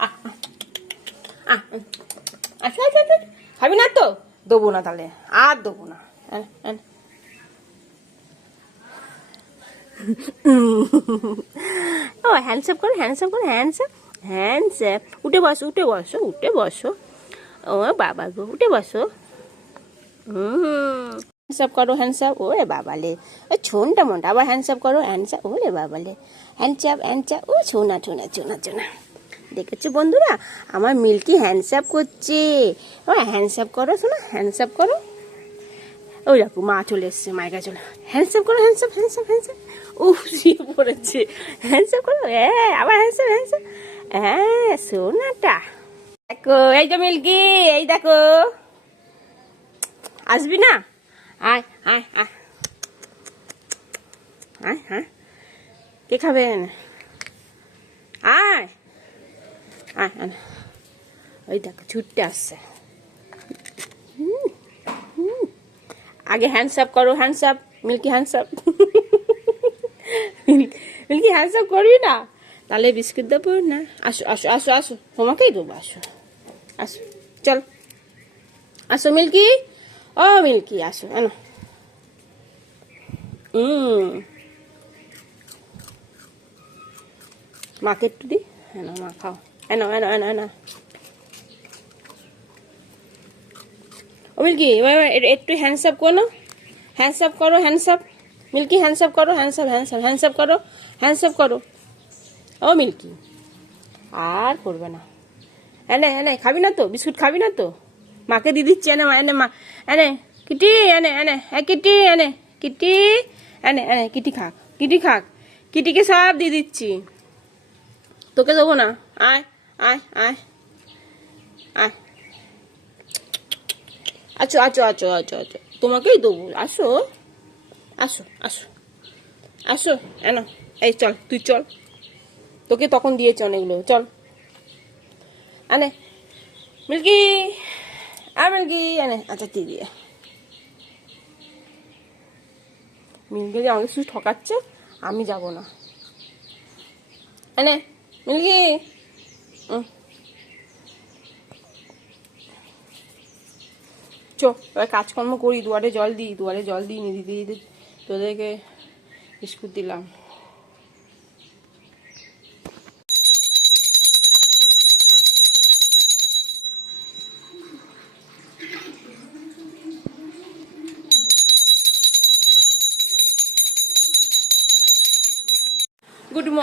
আসো আসো আসো খাবি না তো দেবো না তাহলে আর দেবো না। ও হ্যান্ডসাপ করো হ্যান্ডসাপ করো হ্যান্ডসাপ হ্যান্ডসাপ উঠে বসো উঠে বসো উঠে বসো ও বাবা গো উঠে বসো হ্যান্ডসাপ করো হ্যান্ডসাপ ওরে বাবালে ও ছোনটা মনটা আবার হ্যান্ডসাপ করো হ্যান্ডসাপ ওরে বাবালে হ্যান্ডসাপ হ্যান্ডসাপ ও ছোনা ছোনা ছোনা ছোনা দেখেছ বন্ধুরা? আমার মিল্কি হ্যান্ডসাপ করছে। ও হ্যান্ডসাপ করো, শোনা হ্যান্ডসাপ করো। ওই দেখো, মা চলে এসছে, মায়ের কাছে চলে হ্যান্ডসাপ করো হ্যান্ডসাপ হ্যান্ডসাপ হ্যান্ডসাপ ও শুয়ে পড়েছে। হ্যান্ডসাপ করো হ্যাঁ আবার হ্যান্ডসাপ হ্যান্ডসাপ হ্যাঁ সোনাটা। দেখো, এই তো মিল্কি, এই দেখো। আসবি না? আয় আয় আয়। আয় হ্যাঁ। কে খাবেন? আয়। ওই দেখো, ছুটতে আসছে। আগে হ্যান্ডসাপ করো হ্যান্ডসাপ মিল্কি হ্যান্ডসাপ মিল্কি হ্যান্ডসাপ করবি না। তাহলে বিস্কুট দেবো না? আসো আসো আসো আসো। তোমাকেই দেবো, আসো। আসো, চল। আসো, মিল্কি। ও, মিল্কি, আসো এনো হুম। মাকে একটু দি। এনো মা, খাও। এনো এনো এনো এনো মিল্কি একটু হ্যান্ডসাপ করো হ্যান্ডসাপ করো হ্যান্ডসাপ মিল্কি হ্যান্ডসাপ করো হ্যান্ডসাপ হ্যান্ডসাপ হ্যান্ডসাপ করো হ্যান্ডসাপ করো. ও মিল্কি আর করবে না। এনে এনে, খাবি না তো? বিস্কুট খাবি না তো? মাকে দিয়ে দিচ্ছি, এনে এনে, মা, এনে, কিটি, এনে এনে হ্যাঁ কিটি, এনে কিটি, এনে এনে, কিটি খাক কিটি খাক, কিটিকে সব দিয়ে দিচ্ছি। তোকে দেবো না, আয়। আয় আয় আয় আচ্ছা আচ্ছা আচ্ছা আচ্ছা আচ্ছা তোমাকেই দেবো আসো আসো আসো আসো এনো এই চল তুই চল তোকে তখন দিয়েছে অনেকগুলো চল আনে মিল্কি আর মিল্কি আনে আচ্ছা তুই দিয়ে মিল্কি আমাকে শুধু ঠকাচ্ছে আমি যাব না এনে মিল্কি। চো, এবার কাজকর্ম করি, দুয়ারে জল দিই, দুয়ারে জল দিই নি দিদি দিদি তোদেরকে বিস্কুট দিলাম।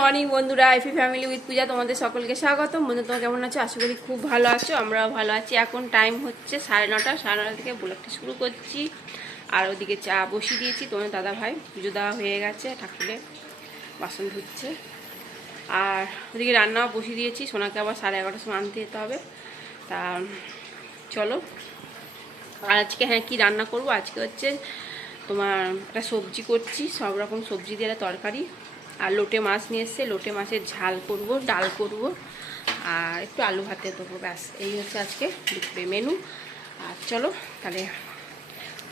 মর্নিং বন্ধুরা এফি ফ্যামিলি উইথ পূজা, তোমাদের সকলকে স্বাগতম। বন্ধু তোমরা কেমন আছো? আশা করি খুব ভালো আছো, আমরাও ভালো আছি। এখন টাইম হচ্ছে সাড়ে নটা সাড়ে নটা থেকে ব্লগটা শুরু করছি। আর ওদিকে চা বসিয়ে দিয়েছি, তোমার দাদা ভাই পুজো দেওয়া হয়ে গেছে, ঠাকুরের বাসন ধুচ্ছে। আর ওদিকে রান্নাও বসিয়ে দিয়েছি, সোনাকে আবার সাড়ে এগারোটার সময় আনতে যেতে হবে। তা, চলো। আর আজকে হ্যাঁ কি রান্না করব? আজকে হচ্ছে তোমার একটা সবজি করছি, সব রকম সবজি দিয়ে তরকারি। আর লোটে মাছ নিয়ে এসছে, লোটে মাছের ঝাল করব, ডাল করব, আর একটু আলু ভাতে দেবো ব্যাস। এই হচ্ছে আজকে দুপুরে মেনু আর চলো, তাহলে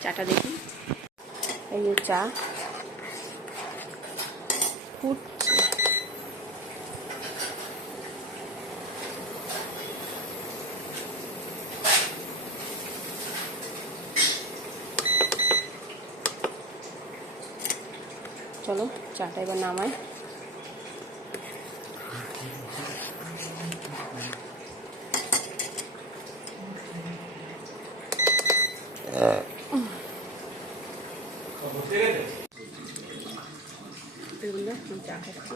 চাটা দেখি। এই চা। ফুটছে চলো চাটা এবার নামাই। চা খাচ্ছি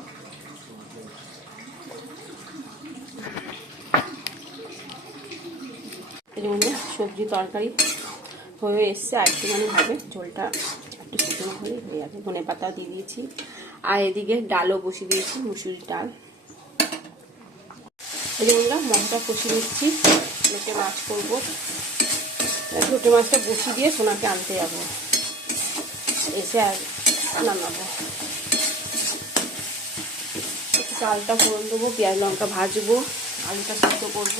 সবজি তরকারি হয়ে এসছে, আর একটুখানি হবে। ঝোলটা একটু শুকনো হলেই হয়ে যাবে। ধনে পাতা দিয়ে দিয়েছি। আর এদিকে ডালও বসিয়ে দিয়েছি মুসুরির ডাল। বন্ধুরা মশলা কষিয়ে নিচ্ছি লোটে মাছ করব। লোটে মাছটা বসিয়ে দিয়ে সোনাকে আনতে যাব। এসে আর নামাবো চালটা ফোড়ন দেবো, পেঁয়াজ লঙ্কা ভাজবো, আলুটা সিদ্ধ করব।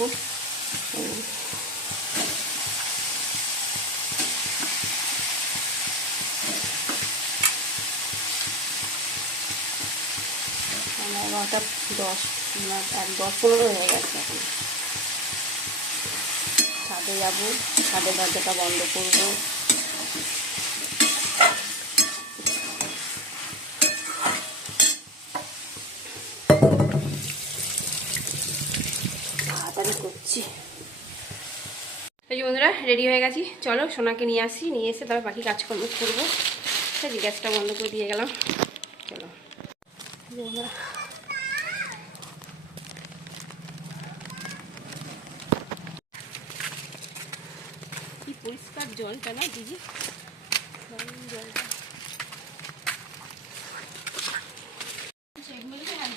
এগারোটা দশ এক, দশ, পনেরো হয়ে গেছে এখন। ছাদে যাব ছাদের দরজাটা বন্ধ করব। তাড়াতাড়ি করছি। এই বন্ধুরা রেডি হয়ে গেছি। চলো সোনাকে নিয়ে আসি, নিয়ে এসে তারপর বাকি কাজকর্ম করব। ঠিক গ্যাসটা বন্ধ করে দিয়ে গেলাম। চলো। বন্ধুরা জলটা না দিদি? জলটা।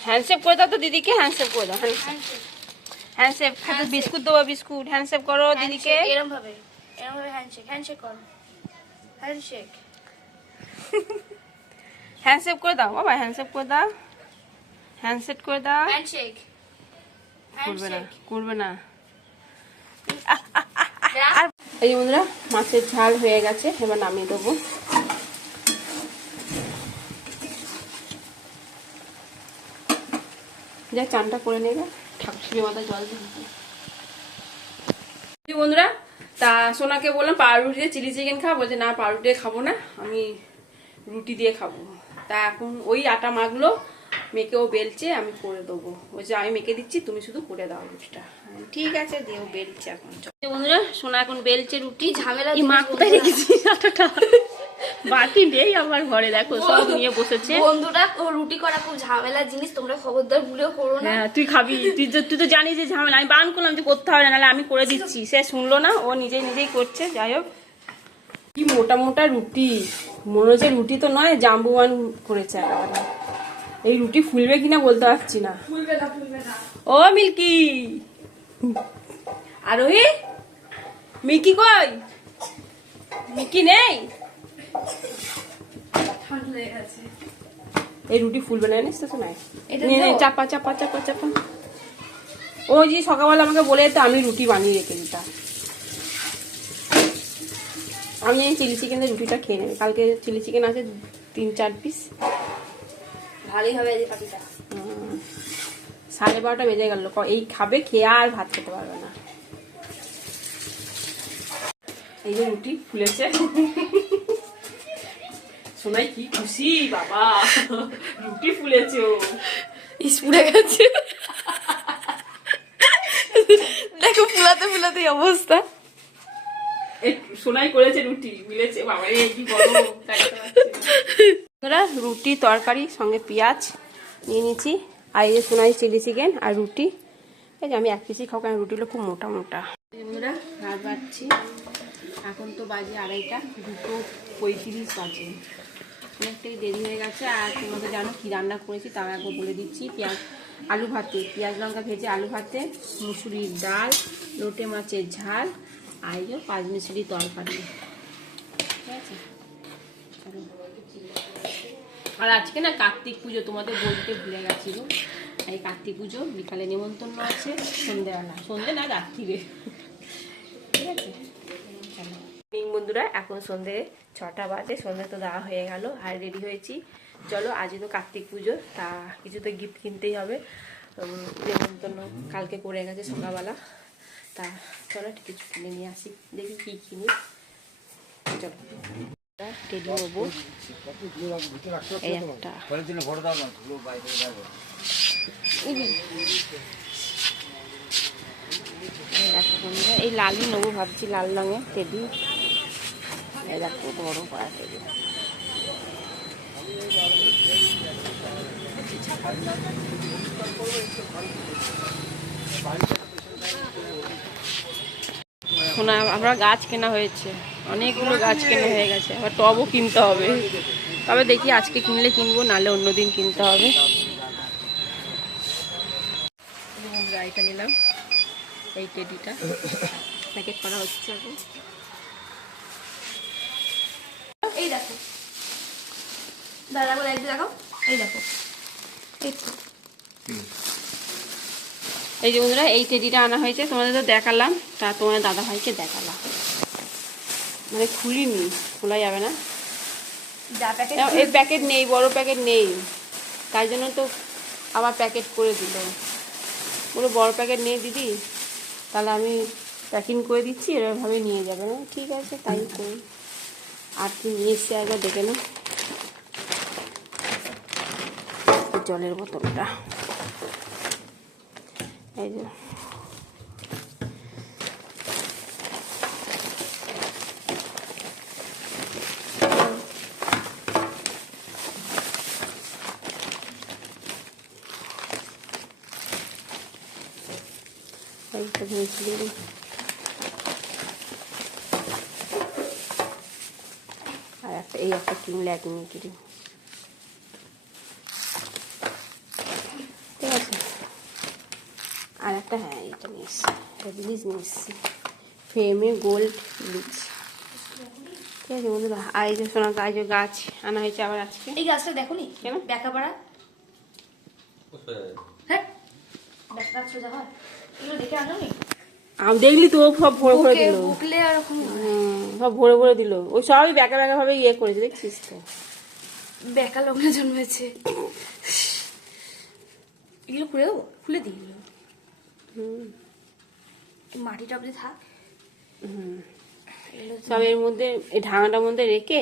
হ্যান্ডশেপ করে দাও তো দিদিকে হ্যান্ডশেপ করে দাও হ্যান্ডশেপ বিস্কুট দেবো বিস্কুট। হ্যান্ডশেপ করো দিদিকে। এরম ভাবে এরম ভাবে হ্যান্ডশেক হ্যান্ডশেক কর। হ্যান্ডশেক হ্যান্ডশেপ করে দাও বাবা হ্যান্ডশেপ করে দাও। হ্যান্ডসেট করে দাও। হ্যান্ডশেক করবে না করবে না। হ্যান্ডশেক আর এই বন্ধুরা, মাছের ঝাল হয়ে গেছে, এবার নামিয়ে দেবো। যা চানটা করে নেবে ঠাকুর মাথা জল দিয়ে বন্ধুরা, তা সোনাকে বললাম পাউরুটি দিয়ে চিলি চিকেন খাব, বলছে, না, পাউরুটি খাব না, আমি রুটি দিয়ে খাব। তা এখন ওই আটা মাখলো মেকেও বেলছে আমি করে দেবো। বলছে আমি মেখে দিচ্ছি তুমি শুধু করে দাও রুটিটা। ঠিক আছে দিও বেলছে এখন বন্ধুরা সোনা এখন বেলছে রুটি। ঝামেলা মা কোথায় আটাটা। বাটি নেই আমার ঘরে দেখো সব নিয়ে বসেছে। বন্ধুরা ও রুটি করা খুব ঝামেলার জিনিস তোমরা খবরদার ভুলেও করো না। হ্যাঁ তুই খাবি তুই তো তুই তো জানিস যে ঝামেলা আমি বান করলাম যে করতে হবে না নাহলে আমি করে দিচ্ছি। সে শুনলো না ও নিজেই নিজেই করছে যাই হোক। কি মোটা মোটা রুটি? মনে হচ্ছে রুটি তো নয় জাম্বুয়ান করেছে একেবারে এই রুটি ফুলবে কিনা বলতে পারছি না। ও মিল্কি। আরোহী মিকি কই? মিকি নেই? এই রুটি ফুলবে না জানিস তো নাই চাপা চাপা চাপা চাপা। ও যে সকালবেলা আমাকে বলে যেত আমি রুটি বানিয়ে রেখে দিতাম। আমি জানি চিলি চিকেনের রুটিটা খেয়ে নেবে। কালকে চিলি চিকেন আছে তিন চার পিস ভালোই হবে এই পাটিটা সাড়ে বারোটা বেজে গেল। ক- এই খাবে খেয়ে আর ভাত খেতে পারবে না। এই যে রুটি ফুলেছে। শোনাই কি খুশি বাবা। রুটি ফুলেছে ও। স্পুরে গেছে। দেখো ফুলাতে ফুলাতে অবস্থা। এই সোনাই করেছে রুটি মিলেছে। বাবা রে কি না। বন্ধুরা, রুটি তরকারি সঙ্গে পেঁয়াজ নিয়ে নিচ্ছি আর এই সোনাই চিলি চিকেন আর রুটি। এই যে আমি এক পিসই খাব কারণ রুটিগুলো খুব মোটা মোটা। বন্ধুরা ভাত বাড়ছি। এখন তো বাজে আড়াইটা দুটো পঁয়ত্রিশ বাজে। অনেকটাই দেরি হয়ে গেছে আর তোমাদের জানো কি রান্না করেছি তার একবার বলে দিচ্ছি পেঁয়াজ আলু ভাতে। পেঁয়াজ লঙ্কা ভেজে আলু ভাতে মুসুরির ডাল লোটে মাছের ঝাল আর এই যে পাঁচ মিশরি তরকারি। ঠিক আছে। আর আজকে না কার্তিক পুজো তোমাদের বলতে ভুলে গেছিল। এই কার্তিক পুজো বিকালে নেমন্তন্ন আছে। সন্ধ্যেবেলা। সন্ধ্যে না রাত্রিরে। ঠিক আছে? বন্ধুরা এখন সন্ধে ছটা বাজে সন্ধে তো দেওয়া হয়ে গেল আর রেডি হয়েছি। চলো আজই তো কার্তিক পুজো তা কিছু তো গিফট কিনতেই হবে। উম, নেমন্তন্ন কালকে করে গেছে সকালবেলা। তা চলো কিছু কিনে নিয়ে আসি। দেখি কী কিনি। চলো। এই এই লালই নেব ভাবছি, লাল রঙের টেডি দেখো বড় করা টেডি শোনা আমরা গাছ কেনা হয়েছে। অনেকগুলো গাছ কেনা হয়ে গেছে। আবার টবও কিনতে হবে। তবে দেখি আজকে কিনলে কিনবো, নালে অন্যদিন কিনতে হবে। নিলাম, এই টেডিটা। প্যাকেট করা হচ্ছে এই দেখো। দেখো এই দেখো। এই যে বন্ধুরা, এই টেডিটা আনা হয়েছে। তোমাদের তো দেখালাম, তা তোমার দাদা ভাইকে দেখালাম। মানে খুলিনি খোলা যাবে না। যা প্যাকেট এই প্যাকেট নেই বড় প্যাকেট নেই। তাই জন্য তো আবার প্যাকেট করে দিল। বলো বড় প্যাকেট নেই দিদি তাহলে আমি প্যাকিং করে দিচ্ছি এরভাবে নিয়ে যাবে। না ঠিক আছে তাই করি। আর কি নিয়ে এসছে একবার দেখে না জলের বোতলটা। এই যে। এইটা ধরেছিলাম আর একটা এই একটা ক্রিম ল্যাকমি ক্রিম ঠিক আছে। আর একটা হ্যাঁ এটা নিয়ে এসছি ব্লিচ নিয়ে এসছি ফ্রেমে গোল্ড ব্লিচ ঠিক আছে বন্ধুরা আর এই যে সোনা গাছ গাছ আনা হয়েছে আবার আজকে। এই গাছটা দেখো নি? কেন? ব্যাকা পাড়া। হ্যাঁ। আমি দেখলি তো সব ভরে ভরে দিল। সব ভরে ভরে দিল। ওই সবই ব্যাকা ব্যাকা ভাবে ইয়ে করেছে দেখছিস তো। বেকা লগ্নে জন্মেছে। এগুলো খুলে দেবো খুলে দিই এগুলো। হুম। এই থাক। এগুলো সব এর মধ্যে এই ঢাকাটার মধ্যে রেখে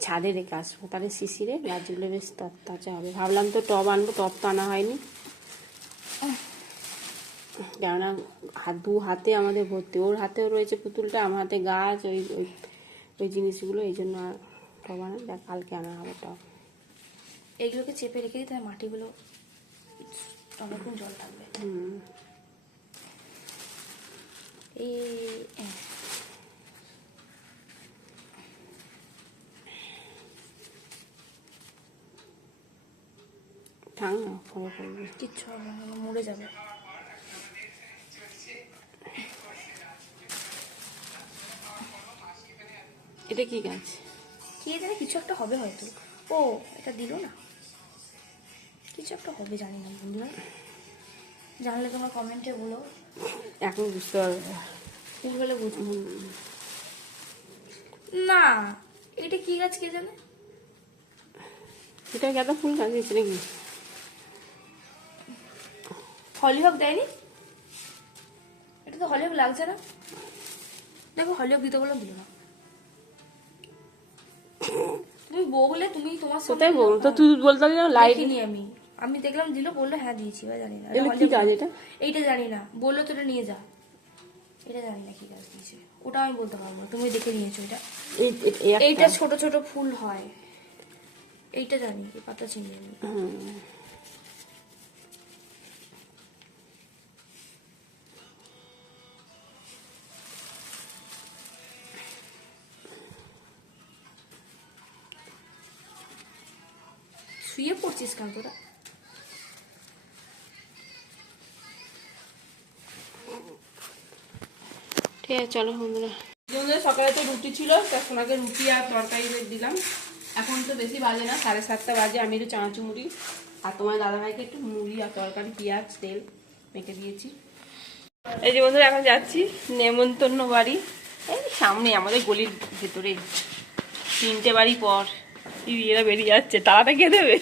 ছাদে রেখে আসব। তাহলে শিশিরে গাছগুলো বেশ তরতাজা হবে। ভাবলাম তো টব আনব টব তো আনা হয়নি। কেননা হাত দু হাতে আমাদের ভর্তি ওর হাতেও রয়েছে পুতুলটা আমার হাতে গাছ ওই ওই ওই জিনিসগুলো এই জন্য আর টব না। দেখ কালকে আনা হবে তাও। এইগুলোকে চেপে রেখে দিই তাহলে মাটিগুলো অনেকক্ষণ জল থাকবে। হুম। এই হ্যাঁ। থাক না কিচ্ছু হবে না মরে যাবে। এটা কি গাছ? কি জানি কিছু একটা হবে হয়তো। ও এটা দিল না? কিছু একটা হবে জানি না বন্ধুরা। জানলে তোমার কমেন্টে বলো। এখন বুঝতে পারবে। না। ভুল হলে বুঝব। না এটা কি গাছ কে জানে? এটা গাঁদা ফুল গাছ নাকি? হলিহক দেয়নি? এটা তো হলিহক লাগছে না। দেখো হলিহক দিতে বললাম দিল না। তুমি বললে তুমি তোমার কোথায় বল তো তুই বলতে না লাইট দেখিনি আমি। আমি দেখলাম দিল বলল হ্যাঁ দিয়েছি এবার জানি না। এটা কি গাছ এটা? এইটা জানি না। বলল তো এটা নিয়ে যা। এটা জানি না কি কাজ দিয়েছে। ওটা আমি বলতে পারব না। তুমি দেখে নিয়েছো এটা। এইটা ছোট ছোট ফুল হয়। এইটা জানি পাতা চিনি আমি শুয়ে পড়ছিস কেন তোরা? ঠিক আছে চলো বন্ধুরা। বন্ধুরা সকালে তো রুটি ছিল তা সোনাকে রুটি আর তরকারি দিলাম। এখন তো বেশি বাজে না সাড়ে সাতটা বাজে আমি একটু চানাচু মুড়ি আর তোমার দাদাভাইকে একটু মুড়ি আর তরকারি পেঁয়াজ তেল মেখে দিয়েছি। এই যে বন্ধুরা এখন যাচ্ছি নেমন্তন্ন বাড়ি। এই সামনে আমাদের গলির ভেতরে তিনটে বাড়ি পর। এরা বেরিয়ে যাচ্ছে তারাটা কে দেবে